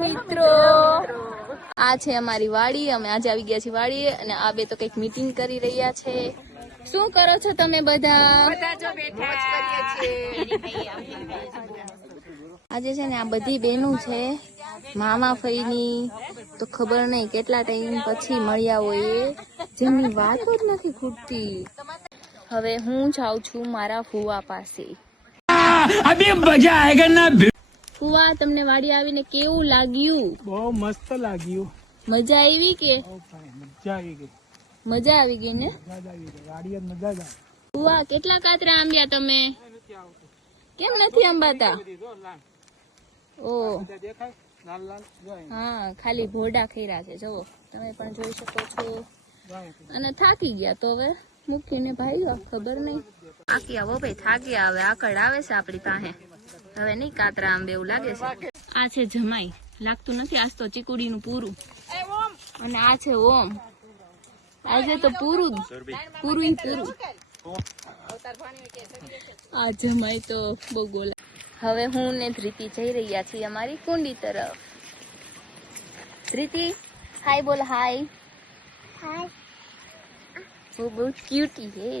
મિત્રો, આ છે અમારી વાડી. અમે આજે આવી ગયા છીએ વાડીએ અને આ બે તો કઈક મીટિંગ કરી રહ્યા છે. શું કરો છો તમે બધા? આજે છે ને આ બધી બહેનો છે મામા ફઈની, તો ખબર નહીં કેટલા ટાઈમ પછી મળ્યા હોય, જેમની વાતો જ નથી ખૂટતી. હવે હું જાઉં છું મારા ફુવા પાસે. અભી મજા આયેગા ના. ફુવા, તમને વાડી આવીને કેવું લાગ્યું? બહુ મસ્ત લાગ્યું. મજા આવી કે? મજા આવી ગઈ. મજા આવી ગઈ ને? વાડી મજા જ. ફુવા, કેટલા કાતરા આંબ્યા તમે? કેમ નથી આંબાતા? ઓ હા, ખાલી ભોડા ખૈરા છે. જુઓ, તમે પણ જોઈ શકો છો. અને થાકી ગયા તો હવે મૂકીને ભાઈ, ખબર નહીં. થાકી આવો ભાઈ, થાકી આવે. આકડ આવે છે આપડી પાસે. હવે નહીં કાતરા આંબે એવું લાગે છે. આ છે જમાઈ, લાગતું નથી આજ તો ચીકુડીનું પૂરું. અને આ છે ઓમ, આજે તો પૂરું પૂરું. આ જમાઈ તો બહુ ગોલા. હવે હું ને ધ્રીતિ જઈ રહ્યા છીએ અમારી કુંડી તરફ. ધ્રીતિ, હાય બોલ. હાય. હાય. वो बहुत क्यूटी है.